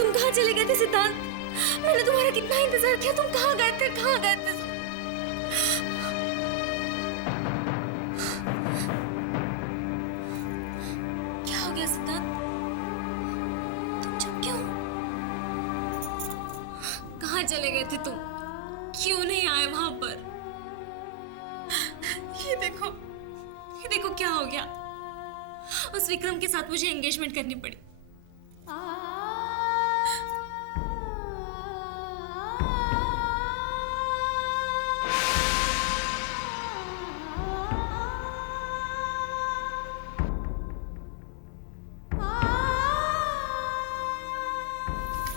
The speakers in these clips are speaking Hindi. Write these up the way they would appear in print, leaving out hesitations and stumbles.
तुम कहाँ चले गए थे सिद्धांत? मैंने तुम्हारा कितना इंतजार किया, तुम कहाँ गए थे, कहाँ गए थे? क्या हो गया सिद्धांत? तुम चुप क्यों? कहाँ चले गए थे तुम? क्यों नहीं आए वहां पर? ये देखो क्या हो गया। उस विक्रम के साथ मुझे एंगेजमेंट करनी पड़ी।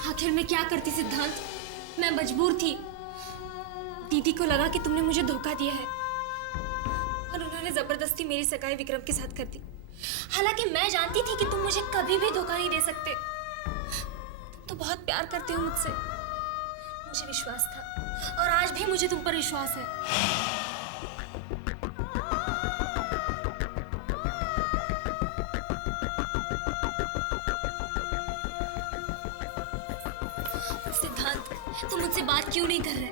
आखिर मैं क्या करती सिद्धांत? मैं मजबूर थी। दीदी को लगा कि तुमने मुझे धोखा दिया है और उन्होंने जबरदस्ती मेरी सगाई विक्रम के साथ कर दी। हालांकि मैं जानती थी कि तुम मुझे कभी भी धोखा नहीं दे सकते। तुम तो बहुत प्यार करते हो मुझसे। मुझे विश्वास था और आज भी मुझे तुम पर विश्वास है। सिद्धांत, तुम मुझसे बात क्यों नहीं कर रहे?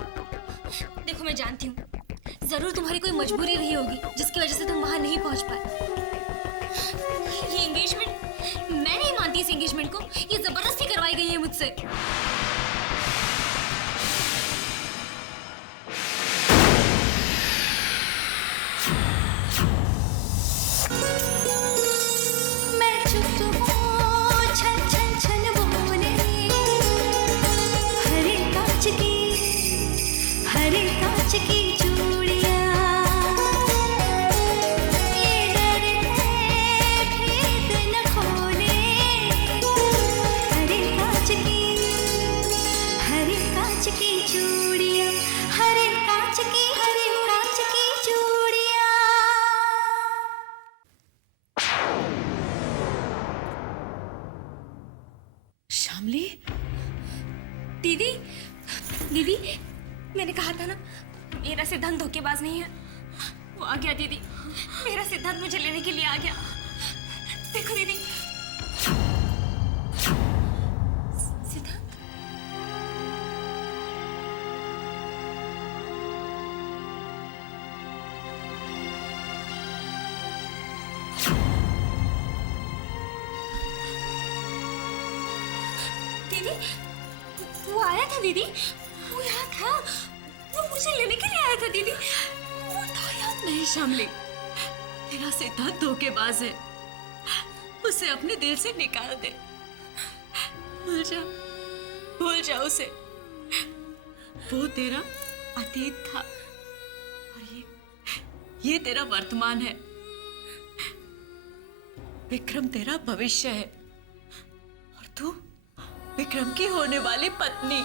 देखो मैं जानती हूँ जरूर तुम्हारी कोई मजबूरी रही होगी जिसकी वजह से तुम वहां नहीं पहुंच पाए। ये एंगेजमेंट मैं नहीं मानती। इस एंगेजमेंट को ये जबरदस्ती करवाई गई है मुझसे। शामली, दीदी, दीदी, मैंने कहा था ना मेरा सिद्धांत धोखेबाज नहीं है। वो आ गया दीदी, मेरा सिद्धांत मुझे लेने के लिए आ गया। देखो दीदी, सिद्धांत। दीदी, वो आया था दीदी, वो यहाँ था, वो मुझे लेने के लिए आया था दीदी। वो था यहाँ। नहीं शामली, तेरा सिद्धांत धोखेबाज है। उसे अपने दिल से निकाल दे। भूल जा उसे। वो तेरा अतीत था और ये तेरा वर्तमान है। विक्रम तेरा भविष्य है और तू विक्रम की होने वाली पत्नी।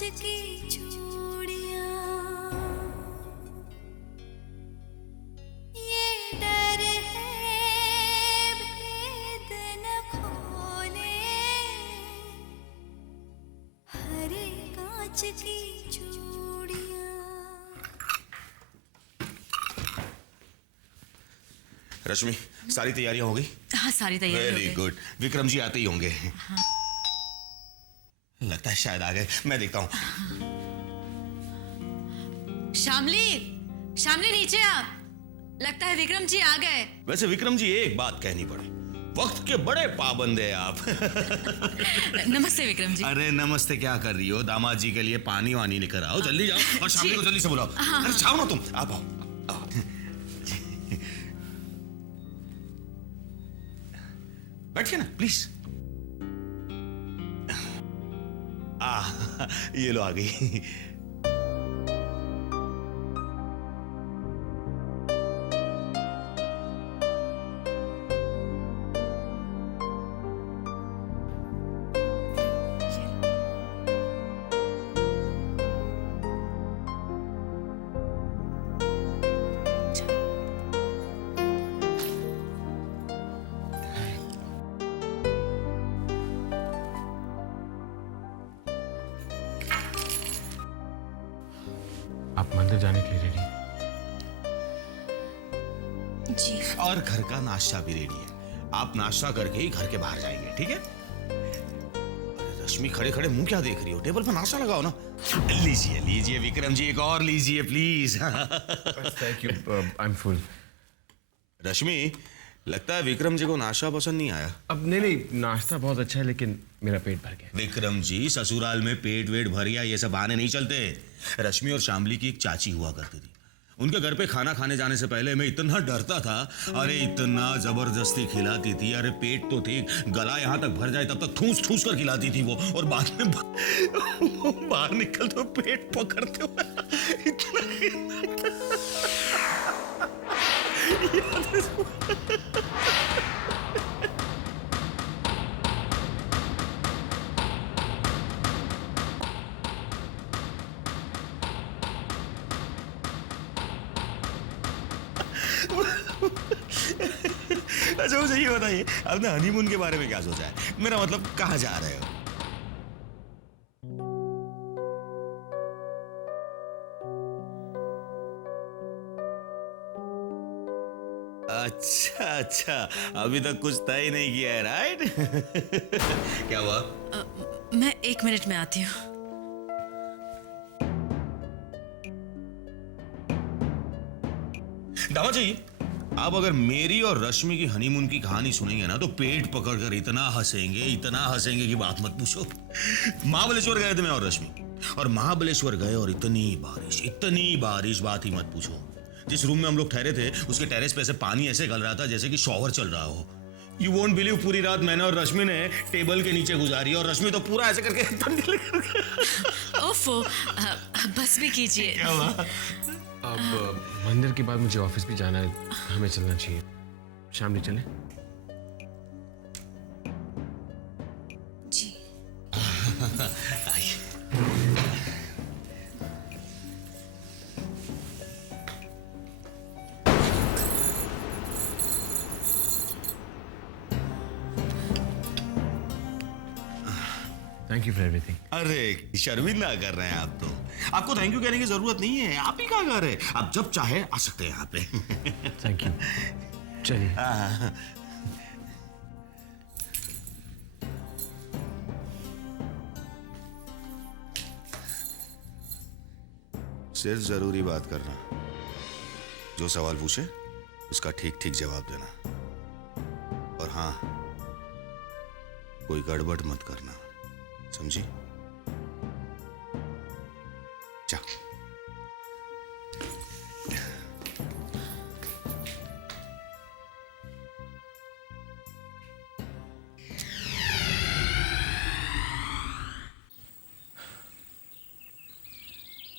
की चूड़ियां, ये डर है भेद न खोले, हरे कांच की चूड़ियां। रश्मि, सारी तैयारियां हो गई? हाँ, सारी तैयारी हो गई। Very good. विक्रम जी आते ही होंगे। हाँ। लगता है शायद आ गए, मैं देखता हूं। शामली नीचे आ। लगता है विक्रम जी आ गए। वैसे विक्रम जी, एक बात कहनी पड़े, वक्त के बड़े पाबंद है आप। नमस्ते विक्रम जी। अरे नमस्ते क्या कर रही हो? दामाद जी के लिए पानी वानी लेकर आओ, जल्दी जाओ और शामली को जल्दी से बुलाओ। अरे जाओ ना तुम, आप आओ। बैठिए ना प्लीज। ये लो आ गई। आप मंदिर जाने के लिए रेडी? जी। और घर का नाश्ता भी रेडी है। आप नाश्ता करके ही घर के बाहर जाएंगे, ठीक है? अरे रश्मि, खड़े खड़े मुंह क्या देख रही हो? टेबल पर नाश्ता लगाओ ना। लीजिए लीजिए विक्रम जी, एक और लीजिए please. Thank you, I am full. Rashmi, लगता है विक्रम जी को नाश्ता पसंद नहीं आया। अब नहीं, नाश्ता बहुत अच्छा है लेकिन मेरा पेट भर गया। विक्रम जी, ससुराल में पेट वेट भर गया ये सब बहाने नहीं चलते। रश्मि और शामली की एक चाची हुआ करती थी। उनके घर पे खाना खाने जाने से पहले मैं इतना डरता था। अरे इतना जबरदस्ती खिलाती थी। अरे पेट तो ठीक, गला यहाँ तक भर जाए तब तक ठूस ठूस कर खिलाती थी वो। और बाद में बाहर निकल तो पेट पकड़ते हुए इतना अच्छा मुझे ये बताइए, आपने हनीमून के बारे में क्या सोचा है? मेरा मतलब कहाँ जा रहे हो? अच्छा अच्छा, अभी तक कुछ तय नहीं किया है, राइट? क्या हुआ? मैं 1 मिनट में आती हूँ। दामा जी, आप अगर मेरी और रश्मि की हनीमून की कहानी सुनेंगे ना तो पेट पकड़कर इतना हंसेंगे कि बात मत पूछो। महाबलेश्वर गए थे मैं और रश्मि, और महाबलेश्वर गए और इतनी बारिश, बात ही मत पूछो। जिस रूम में हम लोग ठहरे थे उसके टेरेस पे से पानी ऐसे गल रहा था जैसे कि शॉवर चल रहा हो। यू वोंट बिलीव, पूरी रात मैंने और रश्मि ने टेबल के नीचे गुजारी, और रश्मि तो पूरा ऐसे करके ओफो, बस भी कीजिए। क्या हुआ? अब मंदिर के बाद मुझे ऑफिस भी जाना है, हमें चलना चाहिए। शामली चलें? जी। Thank you for everything. अरे शर्मिंदा कर रहे हैं आप तो। आपको थैंक यू कहने की जरूरत नहीं है, आप ही कहाँ कर रहे हैं? आप जब चाहे आ सकते हैं यहाँ पे। थैंक यू, चलिए। सिर्फ जरूरी बात करना, जो सवाल पूछे उसका ठीक ठीक जवाब देना, और हाँ, कोई गड़बड़ मत करना, समझी? जा।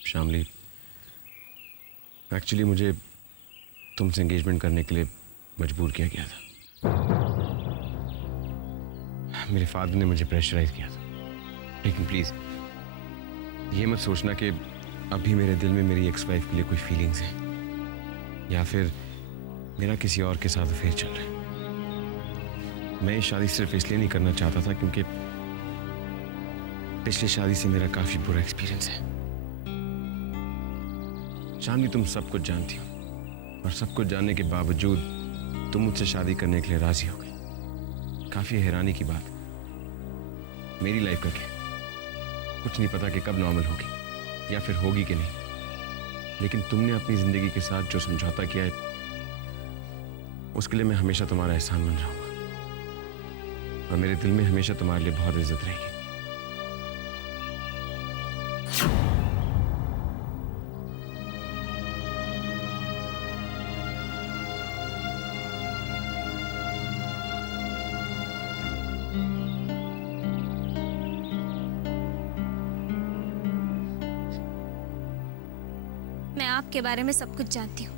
शामली, एक्चुअली मुझे तुमसे एंगेजमेंट करने के लिए मजबूर किया गया था। मेरे फादर ने मुझे प्रेशराइज किया था, लेकिन प्लीज ये मत सोचना कि अभी मेरे दिल में मेरी एक्स वाइफ के लिए कोई फीलिंग्स हैं या फिर मेरा किसी और के साथ अफेयर चल रहा है। मैं ये शादी सिर्फ इसलिए नहीं करना चाहता था क्योंकि पिछली शादी से मेरा काफी बुरा एक्सपीरियंस है। शामली, तुम सब कुछ जानती हो, और सब कुछ जानने के बावजूद तुम मुझसे शादी करने के लिए राजी हो गई। काफी हैरानी की बात। मेरी लाइफ का क्या, कुछ नहीं पता कि कब नॉर्मल होगी या फिर होगी कि नहीं, लेकिन तुमने अपनी जिंदगी के साथ जो समझौता किया है उसके लिए मैं हमेशा तुम्हारा एहसानमंद रहूंगा, और मेरे दिल में हमेशा तुम्हारे लिए बहुत इज्जत रहेगी। मैं आपके बारे में सब कुछ जानती हूँ,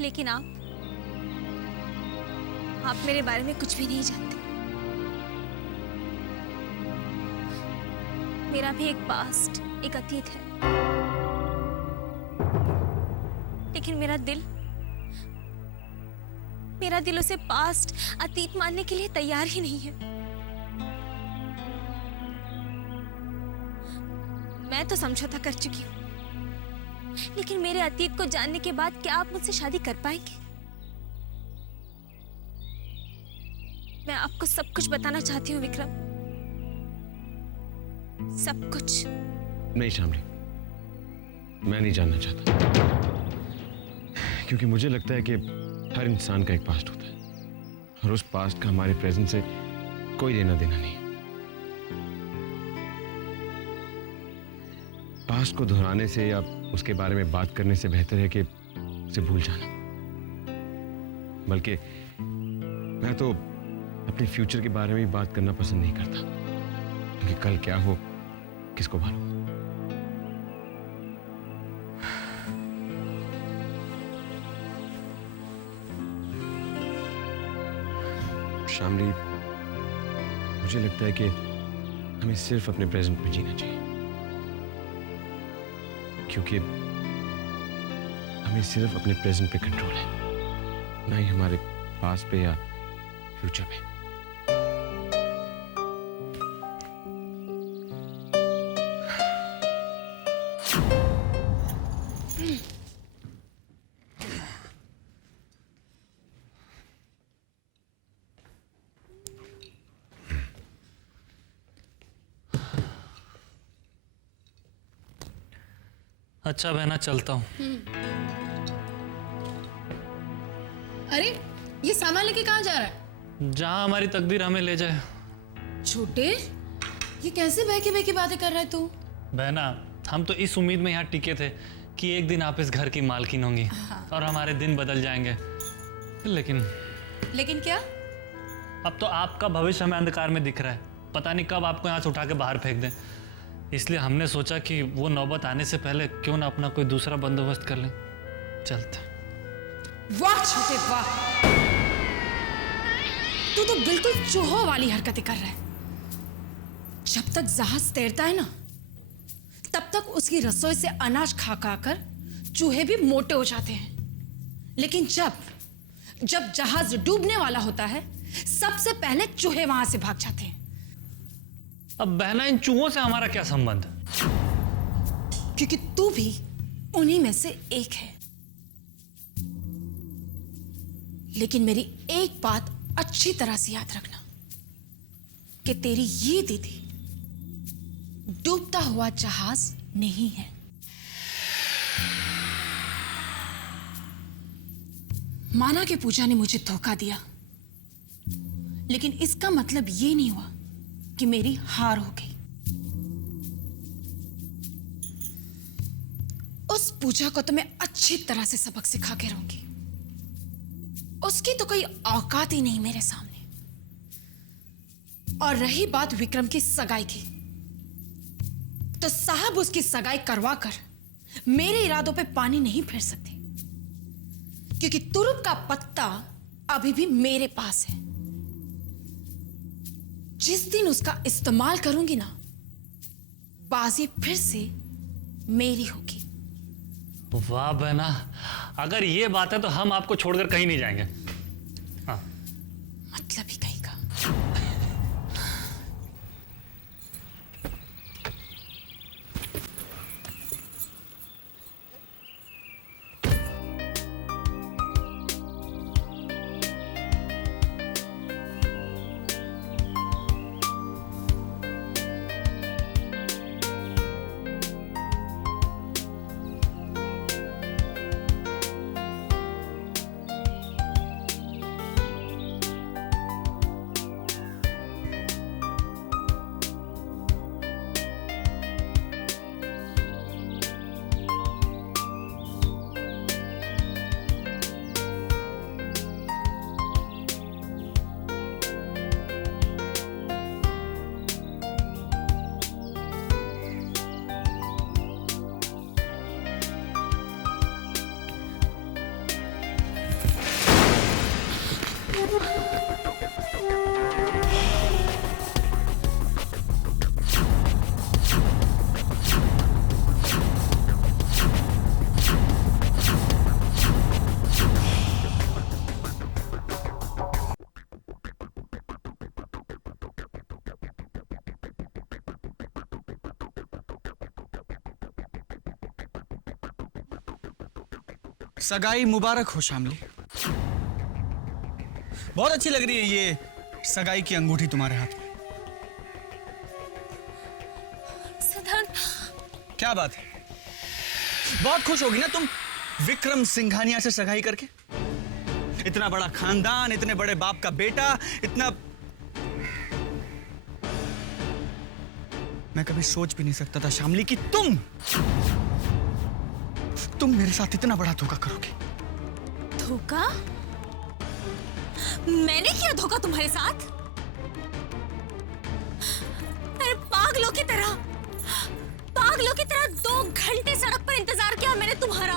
लेकिन आप मेरे बारे में कुछ भी नहीं जानते। मेरा भी एक पास्ट, एक अतीत है, लेकिन मेरा दिल उसे पास्ट, अतीत मानने के लिए तैयार ही नहीं है। मैं तो समझौता कर चुकी हूँ, लेकिन मेरे अतीत को जानने के बाद क्या आप मुझसे शादी कर पाएंगे? मैं आपको सब कुछ बताना चाहती हूँ विक्रम, सब कुछ। नहीं शामली, मैं नहीं जानना चाहता, क्योंकि मुझे लगता है कि हर इंसान का एक पास्ट होता है और उस पास्ट का हमारे प्रेजेंट से कोई लेना देना नहीं। पास्ट को दोहराने से या उसके बारे में बात करने से बेहतर है कि उसे भूल जाना। बल्कि मैं तो अपने फ्यूचर के बारे में बात करना पसंद नहीं करता, क्योंकि कल क्या हो किसको मालूम। शामली, मुझे लगता है कि हमें सिर्फ अपने प्रेजेंट में जीना चाहिए, क्योंकि हमें सिर्फ अपने प्रेजेंट पे कंट्रोल है, ना ही हमारे पास्ट पे या फ्यूचर पे। अच्छा बहना, चलता हूँ। अरे ये सामान लेके कहाँ जा रहा है? जहाँ हमारी तकदीर हमें ले जाए। छोटे, ये कैसे बह के बातें कर रहा है तू? बहना, हम तो इस उम्मीद में यहाँ टिके थे कि एक दिन आप इस घर की मालकिन होंगी और हमारे दिन बदल जाएंगे, लेकिन क्या? अब तो आपका भविष्य हमें अंधकार में दिख रहा है। पता नहीं कब आपको यहाँ से उठा के बाहर फेंक दें। इसलिए हमने सोचा कि वो नौबत आने से पहले क्यों ना अपना कोई दूसरा बंदोबस्त कर लें। चलते। वाह छोटे वाह, तू तो बिल्कुल चूहों वाली हरकतें कर रहा है। जब तक जहाज तैरता है ना, तब तक उसकी रसोई से अनाज खा खा कर चूहे भी मोटे हो जाते हैं, लेकिन जब जहाज डूबने वाला होता है, सबसे पहले चूहे वहां से भाग जाते हैं। अब बहना, इन चूहों से हमारा क्या संबंध? क्योंकि तू भी उन्हीं में से एक है। लेकिन मेरी एक बात अच्छी तरह से याद रखना कि तेरी ये दीदी डूबता हुआ जहाज नहीं है। माना कि पूजा ने मुझे धोखा दिया, लेकिन इसका मतलब ये नहीं हुआ कि मेरी हार हो गई। उस पूजा को तो मैं अच्छी तरह से सबक सिखा के रहूंगी। उसकी तो कोई औकात ही नहीं मेरे सामने। और रही बात विक्रम की सगाई की, तो साहब उसकी सगाई करवा कर मेरे इरादों पे पानी नहीं फेर सकते, क्योंकि तुरुप का पत्ता अभी भी मेरे पास है। जिस दिन उसका इस्तेमाल करूंगी ना, बाजी फिर से मेरी होगी। वाह बहना, अगर ये बात है तो हम आपको छोड़कर कहीं नहीं जाएंगे। हाँ। मतलब ही कहीं का। सगाई मुबारक हो शामली। बहुत अच्छी लग रही है ये सगाई की अंगूठी तुम्हारे हाथ में। सिद्धांत, क्या बात है, बहुत खुश होगी ना तुम विक्रम सिंघानिया से सगाई करके? इतना बड़ा खानदान, इतने बड़े बाप का बेटा, इतना मैं कभी सोच भी नहीं सकता था शामली कि तुम मेरे साथ इतना बड़ा धोखा करोगे। धोखा? मैंने किया धोखा तुम्हारे साथ? अरे पागलों की तरह 2 घंटे सड़क पर इंतजार किया मैंने तुम्हारा,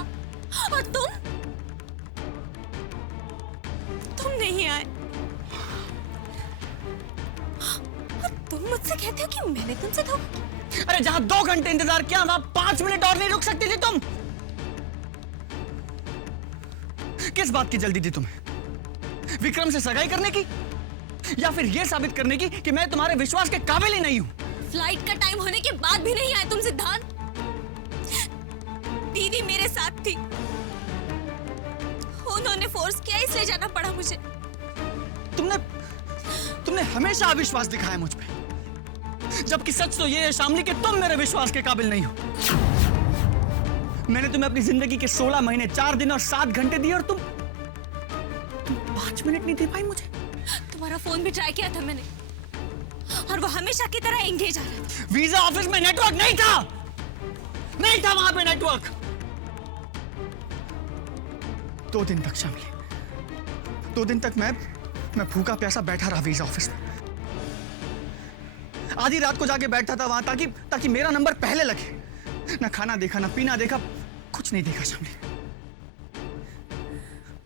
और तुम नहीं आए। और तुम मुझसे कहते हो कि मैंने तुमसे धोखा किया। अरे जहां 2 घंटे इंतजार किया वहां 5 मिनट और नहीं रुक सकती थी तुम? किस बात की जल्दी थी तुम्हें? विक्रम से सगाई करने की, या फिर यह साबित करने की कि मैं तुम्हारे विश्वास के काबिल ही नहीं हूं? फ्लाइट का टाइम होने के बाद भी नहीं आए तुम सिद्धांत। दीदी मेरे साथ थी, उन्होंने फोर्स किया इसलिए जाना पड़ा मुझे। तुमने हमेशा अविश्वास दिखाया मुझ पे, जबकि सच तो यह है शामली कि तुम मेरे विश्वास के काबिल नहीं हो। मैंने तुम्हें अपनी जिंदगी के 16 महीने 4 दिन और 7 घंटे दिए, और तुम 5 मिनट नहीं दे पाई मुझे। तुम्हारा फोन भी ट्राई किया था मैंने, और वो हमेशा की तरह एंगेज आ रहा था। वीजा ऑफिस में नेटवर्क नहीं था वहां पे नेटवर्क। 2 दिन तक शामली, 2 दिन तक मैं भूखा प्यासा बैठा रहा वीजा ऑफिस में। आधी रात को जाके बैठता था वहां ताकि मेरा नंबर पहले लगे। ना खाना देखा, ना पीना देखा, कुछ नहीं देखा शामली।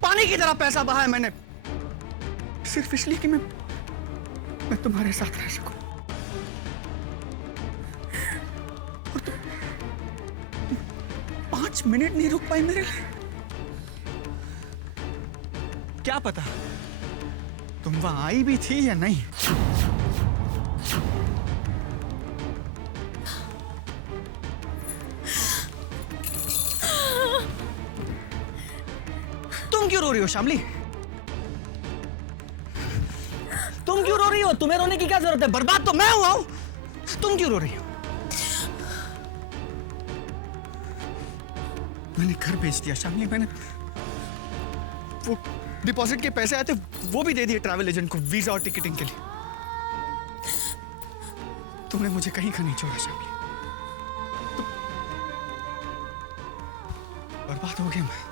पानी की तरह पैसा बहाया मैंने, सिर्फ इसलिए कि मैं तुम्हारे साथ रह सकूं। और तुम 5 मिनट नहीं रुक पाई मेरे लिए। क्या पता तुम वहां आई भी थी या नहीं। तुम क्यों रो रही हो शामली? तुम क्यों रो रही हो? तुम्हें रोने की क्या जरूरत है? बर्बाद तो मैं हुआ हूं, तुम क्यों रो रही हो? मैंने घर बेच दिया शामली। मैंने वो डिपॉजिट के पैसे आए थे वो भी दे दिए ट्रैवल एजेंट को वीजा और टिकटिंग के लिए। तुमने मुझे कहीं का नहीं छोड़ा शामली। बर्बाद हो गया मैं।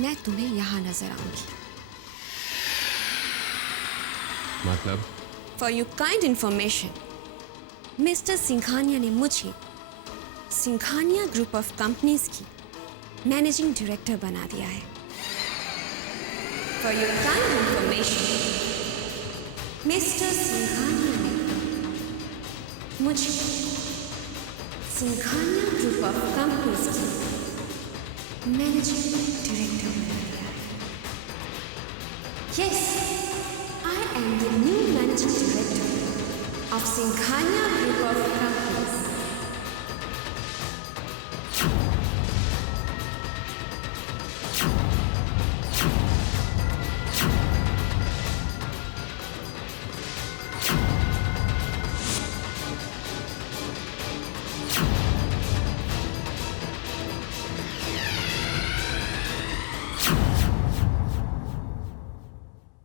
मैं तुम्हें यहां नजर आऊंगी। मतलब? For your kind information, mister Singhania ने मुझे सिंघानिया ग्रुप ऑफ कंपनीज की मैनेजिंग डायरेक्टर बना दिया है। For your kind information, mister Singhania ने मुझे सिंघानिया ग्रुप ऑफ कंपनीज की मैनेजिंग डायरेक्टर बना दिया है। Yes, I am the new managing director of Singhania Group of Companies.